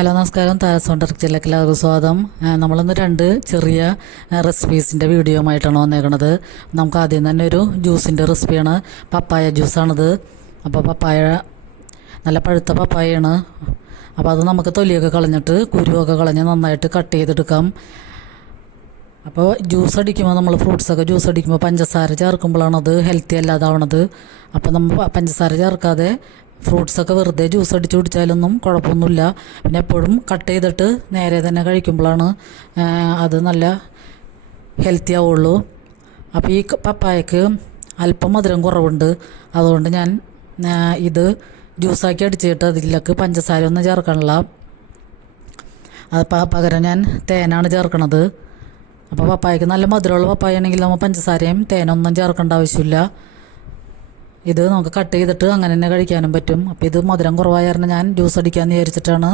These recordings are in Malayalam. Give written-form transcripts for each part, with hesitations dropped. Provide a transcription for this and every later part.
ഹലോ നമസ്കാരം. താരസോണ്ടർക്കിലേക്ക് എല്ലാവർക്കും സ്വാഗതം. നമ്മളിന്ന് രണ്ട് ചെറിയ റെസിപ്പീസിൻ്റെ വീഡിയോയുമായിട്ടാണ് വന്നേക്കുന്നത്. നമുക്ക് ആദ്യം തന്നെ ഒരു ജ്യൂസിൻ്റെ റെസിപ്പിയാണ്. പപ്പായ ജ്യൂസാണിത്. അപ്പോൾ പപ്പായ നല്ല പഴുത്ത പപ്പായയാണ്. അപ്പോൾ അത് നമുക്ക് തൊലിയൊക്കെ കളഞ്ഞിട്ട് കുരുവൊക്കെ കളഞ്ഞ് നന്നായിട്ട് കട്ട് ചെയ്തെടുക്കാം. അപ്പോൾ ജ്യൂസ് അടിക്കുമ്പോൾ നമ്മൾ ഫ്രൂട്ട്സൊക്കെ ജ്യൂസ് അടിക്കുമ്പോൾ പഞ്ചസാര ചേർക്കുമ്പോഴാണ് അത് ഹെൽത്തി അല്ലാതാവണത്. അപ്പോൾ നമ്മൾ പഞ്ചസാര ചേർക്കാതെ ഫ്രൂട്ട്സൊക്കെ വെറുതെ ജ്യൂസ് അടിച്ച് കുടിച്ചാലൊന്നും കുഴപ്പമൊന്നുമില്ല. പിന്നെ എപ്പോഴും കട്ട് ചെയ്തിട്ട് നേരെ തന്നെ കഴിക്കുമ്പോഴാണ് അത് നല്ല ഹെൽത്തി ആവുള്ളൂ. അപ്പോൾ ഈ പപ്പായക്ക് അല്പം മധുരം കുറവുണ്ട്. അതുകൊണ്ട് ഞാൻ ഇത് ജ്യൂസാക്കി അടിച്ചിട്ട് അതിലേക്ക് പഞ്ചസാര ഒന്നും ചേർക്കണില്ല. അത് പകരം ഞാൻ തേനാണ് ചേർക്കണത്. അപ്പോൾ പപ്പായക്ക് നല്ല മധുരമുള്ള പപ്പായ ആണെങ്കിൽ നമ്മൾ പഞ്ചസാരയും തേനൊന്നും ചേർക്കേണ്ട ആവശ്യമില്ല. ഇത് നമുക്ക് കട്ട് ചെയ്തിട്ട് അങ്ങനെ തന്നെ കഴിക്കാനും പറ്റും. അപ്പോൾ ഇത് മധുരം കുറവായ കാരണം ഞാൻ ജ്യൂസ് അടിക്കാമെന്ന് വിചാരിച്ചിട്ടാണ്.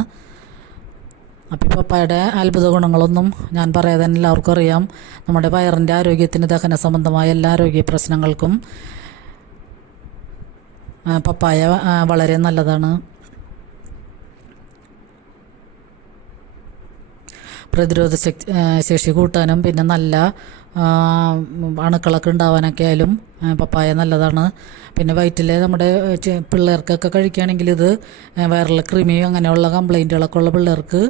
അപ്പോൾ ഈ പപ്പായയുടെ അത്ഭുത ഗുണങ്ങളൊന്നും ഞാൻ പറയാതെ തന്നെ എല്ലാവർക്കും അറിയാം. നമ്മുടെ വയറിൻ്റെ ആരോഗ്യത്തിന്, ദഹന സംബന്ധമായ എല്ലാ ആരോഗ്യ പ്രശ്നങ്ങൾക്കും പപ്പായ വളരെ നല്ലതാണ്. പ്രതിരോധ ശേഷി കൂട്ടാനും പിന്നെ നല്ല അണുക്കളൊക്കെ ഉണ്ടാവാനൊക്കെ ആയാലും പപ്പായ നല്ലതാണ്. പിന്നെ വയറ്റിലെ നമ്മുടെ പിള്ളേർക്കൊക്കെ കഴിക്കുകയാണെങ്കിൽ ഇത് വയറിലെ കൃമി അങ്ങനെയുള്ള കംപ്ലൈൻറ്റുകളൊക്കെ ഉള്ള പിള്ളേർക്ക്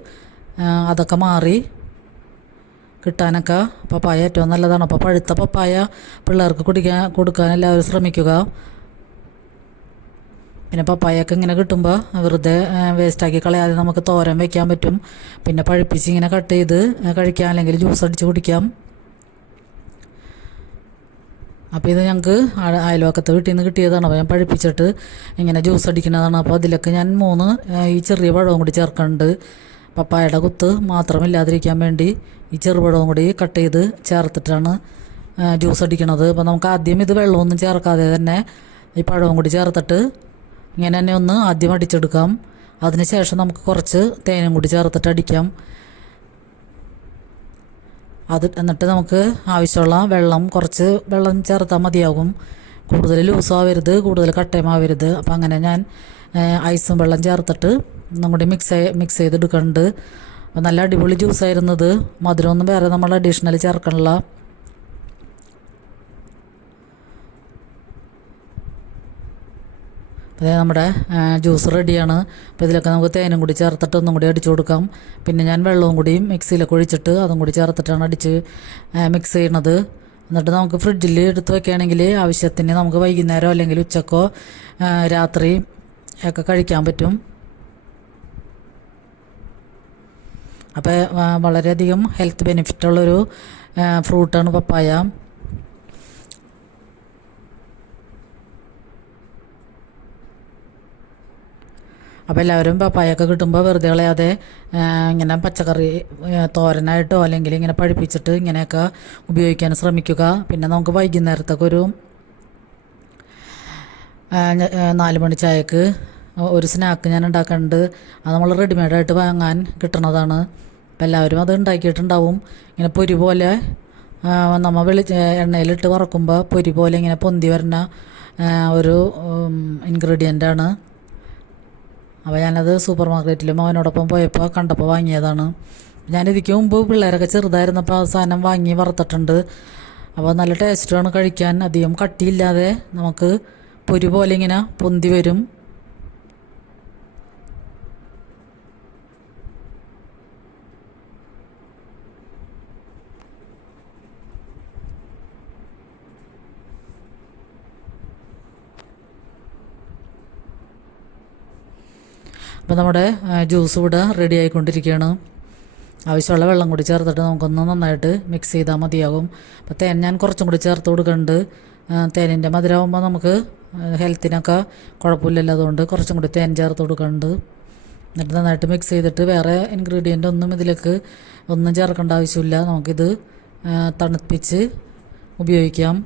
അതൊക്കെ മാറി കിട്ടാനൊക്കെ പപ്പായ ഏറ്റവും നല്ലതാണ്. അപ്പോൾ പഴുത്ത പപ്പായ പിള്ളേർക്ക് കൊടുക്കാൻ എല്ലാവരും ശ്രമിക്കുക. പിന്നെ പപ്പായൊക്കെ ഇങ്ങനെ കിട്ടുമ്പോൾ വെറുതെ വേസ്റ്റാക്കി കളയാതെ നമുക്ക് തോരൻ വയ്ക്കാൻ പറ്റും. പിന്നെ പഴുപ്പിച്ച് ഇങ്ങനെ കട്ട് ചെയ്ത് കഴിക്കാം, അല്ലെങ്കിൽ ജ്യൂസ് അടിച്ച് കുടിക്കാം. അപ്പോൾ ഇത് ഞങ്ങൾക്ക് അയൽവക്കത്തെ വീട്ടിൽ നിന്ന് കിട്ടിയതാണ്. അപ്പോൾ ഞാൻ പഴുപ്പിച്ചിട്ട് ഇങ്ങനെ ജ്യൂസ് അടിക്കുന്നതാണ്. അപ്പോൾ അതിലൊക്കെ ഞാൻ 3 ഈ ചെറിയ പഴവും കൂടി ചേർക്കുന്നുണ്ട്. പപ്പായയുടെ കുത്ത് മാത്രമില്ലാതിരിക്കാൻ വേണ്ടി ഈ ചെറുപഴവും കൂടി കട്ട് ചെയ്ത് ചേർത്തിട്ടാണ് ജ്യൂസ് അടിക്കണത്. അപ്പോൾ നമുക്ക് ആദ്യം ഇത് വെള്ളമൊന്നും ചേർക്കാതെ തന്നെ ഈ പഴവും കൂടി ചേർത്തിട്ട് ഇങ്ങനെ തന്നെ ഒന്ന് ആദ്യം അടിച്ചെടുക്കാം. അതിന് ശേഷം നമുക്ക് കുറച്ച് തേനും കൂടി ചേർത്തിട്ട് അടിക്കാം. എന്നിട്ട് നമുക്ക് ആവശ്യമുള്ള കുറച്ച് വെള്ളം ചേർത്താൽ മതിയാകും. കൂടുതൽ ലൂസാവരുത്, കൂടുതൽ കട്ടയുമാവരുത്. അപ്പം അങ്ങനെ ഞാൻ ഐസും വെള്ളം ചേർത്തിട്ട് ഒന്നും കൂടി മിക്സ് ചെയ്തെടുക്കുന്നുണ്ട്. അപ്പോൾ നല്ല അടിപൊളി ജ്യൂസായിരുന്നത്. മധുരമൊന്നും വേറെ നമ്മൾ അഡീഷണൽ ചേർക്കണില്ല. അപ്പോൾ നമ്മുടെ ജ്യൂസ് റെഡിയാണ്. അപ്പോൾ ഇതിലൊക്കെ നമുക്ക് തേനും കൂടി ചേർത്തിട്ട് ഒന്നും കൂടി അടിച്ചു കൊടുക്കാം. പിന്നെ ഞാൻ വെള്ളവും കൂടി മിക്സിയിലൊക്കെ ഒഴിച്ചിട്ട് അതും കൂടി ചേർത്തിട്ടാണ് അടിച്ച് മിക്സ് ചെയ്യണത്. എന്നിട്ട് നമുക്ക് ഫ്രിഡ്ജിൽ എടുത്ത് വയ്ക്കുകയാണെങ്കിൽ ആവശ്യത്തിന് നമുക്ക് വൈകുന്നേരം അല്ലെങ്കിൽ ഉച്ചക്കോ രാത്രി ഒക്കെ കഴിക്കാൻ പറ്റും. അപ്പോൾ വളരെയധികം ഹെൽത്ത് ബെനിഫിറ്റുള്ളൊരു ഫ്രൂട്ടാണ് പപ്പായ. അപ്പോൾ എല്ലാവരും പപ്പായൊക്കെ കിട്ടുമ്പോൾ വെറുതെ കളയാതെ ഇങ്ങനെ പച്ചക്കറി തോരനായിട്ടോ അല്ലെങ്കിൽ ഇങ്ങനെ പഴുപ്പിച്ചിട്ട് ഇങ്ങനെയൊക്കെ ഉപയോഗിക്കാൻ ശ്രമിക്കുക. പിന്നെ നമുക്ക് വൈകുന്നേരത്തൊക്കെ ഒരു 4 മണി ചായക്ക് ഒരു സ്നാക്ക് ഞാൻ ഉണ്ടാക്കുന്നുണ്ട്. അത് നമ്മൾ റെഡിമെയ്ഡായിട്ട് വാങ്ങാൻ കിട്ടുന്നതാണ്. അപ്പോൾ എല്ലാവരും അത് ഉണ്ടാക്കിയിട്ടുണ്ടാവും. ഇങ്ങനെ പൊരി പോലെ നമ്മൾ എണ്ണയിലിട്ട് വറക്കുമ്പോൾ പൊരി പോലെ ഇങ്ങനെ പൊന്തി വരുന്ന ഒരു ഇൻഗ്രീഡിയൻ്റാണ്. അപ്പോൾ ഞാനത് സൂപ്പർ മാർക്കറ്റിലും അവനോടൊപ്പം പോയപ്പോൾ കണ്ടപ്പോൾ വാങ്ങിയതാണ്. ഞാനിതിക്ക് മുമ്പ് പിള്ളേരൊക്കെ ചെറുതായിരുന്നപ്പോൾ ആ സാധനം വാങ്ങി വറുത്തിട്ടുണ്ട്. അപ്പോൾ നല്ല ടേസ്റ്റാണ് കഴിക്കാൻ. അധികം കട്ടിയില്ലാതെ നമുക്ക് പൊരി പോലെ ഇങ്ങനെ പൊന്തി വരും. അപ്പോൾ നമ്മുടെ ജ്യൂസ് ഇവിടെ റെഡി ആയിക്കൊണ്ടിരിക്കുകയാണ്. ആവശ്യമുള്ള വെള്ളം കൂടി ചേർത്തിട്ട് നമുക്കൊന്ന് നന്നായിട്ട് മിക്സ് ചെയ്താൽ മതിയാകും. അപ്പോൾ തേൻ ഞാൻ കുറച്ചും കൂടി ചേർത്ത് കൊടുക്കുന്നുണ്ട്. തേനിൻ്റെ മധുരമാകുമ്പോൾ നമുക്ക് ഹെൽത്തിനൊക്കെ കുഴപ്പമില്ലല്ലോ, അതുകൊണ്ട് കുറച്ചും കൂടി തേൻ ചേർത്ത് കൊടുക്കുന്നുണ്ട്. എന്നിട്ട് നന്നായിട്ട് മിക്സ് ചെയ്തിട്ട് വേറെ ഇൻഗ്രീഡിയൻ്റ് ഒന്നും ഇതിലേക്ക് ഒന്നും ചേർക്കേണ്ട ആവശ്യമില്ല. നമുക്കിത് തണുപ്പിച്ച് ഉപയോഗിക്കാം.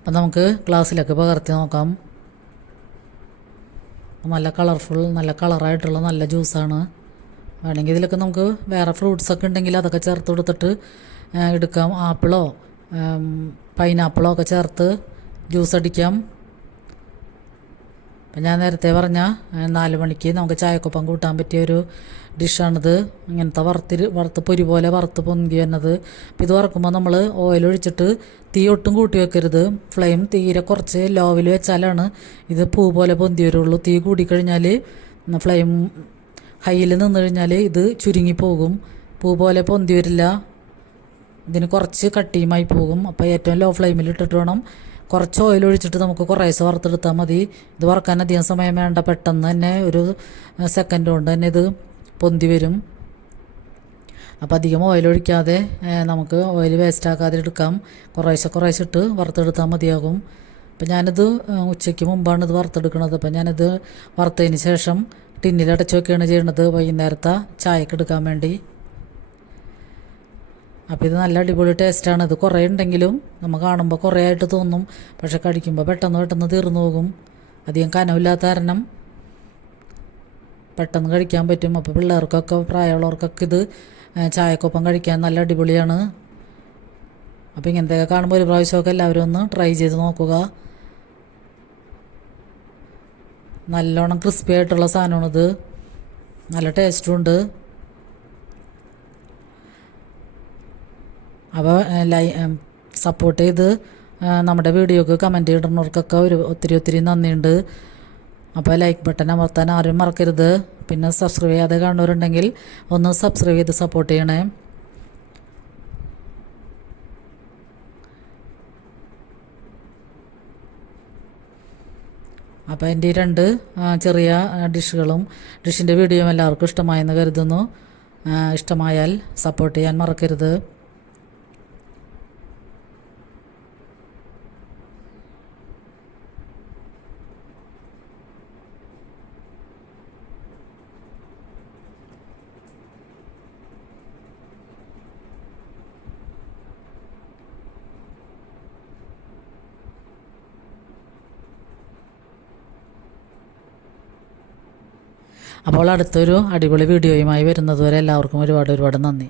അപ്പം നമുക്ക് ഗ്ലാസ്സിലൊക്കെ പകർത്തി നോക്കാം. നല്ല കളർഫുൾ, നല്ല കളറായിട്ടുള്ള നല്ല ജ്യൂസാണ്. വേണമെങ്കിൽ ഇതിലൊക്കെ നമുക്ക് വേറെ ഫ്രൂട്ട്സൊക്കെ ഉണ്ടെങ്കിൽ അതൊക്കെ ചേർത്ത് കൊടുത്തിട്ട് എടുക്കാം. ആപ്പിളോ പൈനാപ്പിളോ ഒക്കെ ചേർത്ത് ജ്യൂസ് അടിക്കാം. അപ്പം ഞാൻ നേരത്തെ പറഞ്ഞ 4 മണിക്ക് നമുക്ക് ചായക്കൊപ്പം കൂട്ടാൻ പറ്റിയൊരു ഡിഷാണിത്. ഇങ്ങനത്തെ വറുത്ത് പൊരി പോലെ വറുത്ത് പൊന്തി വരുന്നത്. അപ്പം ഇത് വറക്കുമ്പോൾ നമ്മൾ ഓയിൽ ഒഴിച്ചിട്ട് തീ ഒട്ടും കൂട്ടി വെക്കരുത്. ഫ്ലെയിം തീരെ കുറച്ച് ലോവിൽ വെച്ചാലാണ് ഇത് പൂ പോലെ പൊന്തി വരുള്ളൂ. തീ കൂടിക്കഴിഞ്ഞാൽ ഫ്ലെയിം ഹൈയിൽ നിന്ന് കഴിഞ്ഞാൽ ഇത് ചുരുങ്ങിപ്പോകും, പൂ പോലെ പൊന്തി വരില്ല, ഇതിന് കുറച്ച് കട്ടിയുമായി പോകും. അപ്പോൾ ഏറ്റവും ലോ ഫ്ലെയിമിൽ ഇട്ടിട്ട് വേണം. കുറച്ച് ഓയിൽ ഒഴിച്ചിട്ട് നമുക്ക് കുറേശ്ശെ വറുത്തെടുത്താൽ മതി. ഇത് വറക്കാൻ അധികം സമയം വേണ്ട, പെട്ടെന്ന് തന്നെ ഒരു സെക്കൻഡ് കൊണ്ട് തന്നെ ഇത് പൊന്തി വരും. അപ്പോൾ അധികം ഓയിൽ ഒഴിക്കാതെ നമുക്ക് ഓയിൽ വേസ്റ്റ് ആക്കാതെ എടുക്കാം. കുറേശ്ശെ ഇട്ട് വറുത്തെടുത്താൽ മതിയാകും. അപ്പം ഞാനിത് ഉച്ചയ്ക്ക് മുമ്പാണ് ഇത് വറുത്തെടുക്കുന്നത്. അപ്പം ഞാനിത് വറുത്തതിന് ശേഷം ടിന്നിലടച്ച് വെക്കുകയാണ് ചെയ്യുന്നത്, വൈകുന്നേരത്തെ ചായക്ക് എടുക്കാൻ വേണ്ടി. അപ്പോൾ ഇത് നല്ല അടിപൊളി ടേസ്റ്റാണ്. ഇത് കുറേ ഉണ്ടെങ്കിലും നമ്മൾ കാണുമ്പോൾ കുറേ ആയിട്ട് തോന്നും, പക്ഷെ കഴിക്കുമ്പോൾ പെട്ടെന്ന് തീർന്നു പോകും. അധികം കനമില്ലാത്ത കാരണം പെട്ടെന്ന് കഴിക്കാൻ പറ്റും. അപ്പോൾ പിള്ളേർക്കൊക്കെ പ്രായമുള്ളവർക്കൊക്കെ ഇത് ചായക്കൊപ്പം കഴിക്കാൻ നല്ല അടിപൊളിയാണ്. അപ്പോൾ ഇങ്ങനത്തെയൊക്കെ കാണുമ്പോൾ ഒരു പ്രാവശ്യമൊക്കെ എല്ലാവരും ഒന്ന് ട്രൈ ചെയ്ത് നോക്കുക. നല്ലോണം ക്രിസ്പി ആയിട്ടുള്ള സാധനമാണിത്, നല്ല ടേസ്റ്റും ഉണ്ട്. അപ്പോൾ സപ്പോർട്ട് ചെയ്ത് നമ്മുടെ വീഡിയോക്ക് കമൻറ്റ് ഇടുന്നവർക്കൊക്കെ ഒത്തിരി നന്ദിയുണ്ട്. അപ്പോൾ ലൈക്ക് ബട്ടൺ അമർത്താൻ ആരും മറക്കരുത്. പിന്നെ സബ്സ്ക്രൈബ് ചെയ്യാതെ കാണുന്നവരുണ്ടെങ്കിൽ ഒന്ന് സബ്സ്ക്രൈബ് ചെയ്ത് സപ്പോർട്ട് ചെയ്യണേ. അപ്പോൾ എൻ്റെ ഈ 2 ചെറിയ ഡിഷിൻ്റെ വീഡിയോയും എല്ലാവർക്കും ഇഷ്ടമായെന്ന് കരുതുന്നു. ഇഷ്ടമായാൽ സപ്പോർട്ട് ചെയ്യാൻ മറക്കരുത്. അപ്പോൾ അടുത്തൊരു അടിപൊളി വീഡിയോയുമായി വരുന്നതുവരെ എല്ലാവർക്കും ഒരുപാട് നന്ദി.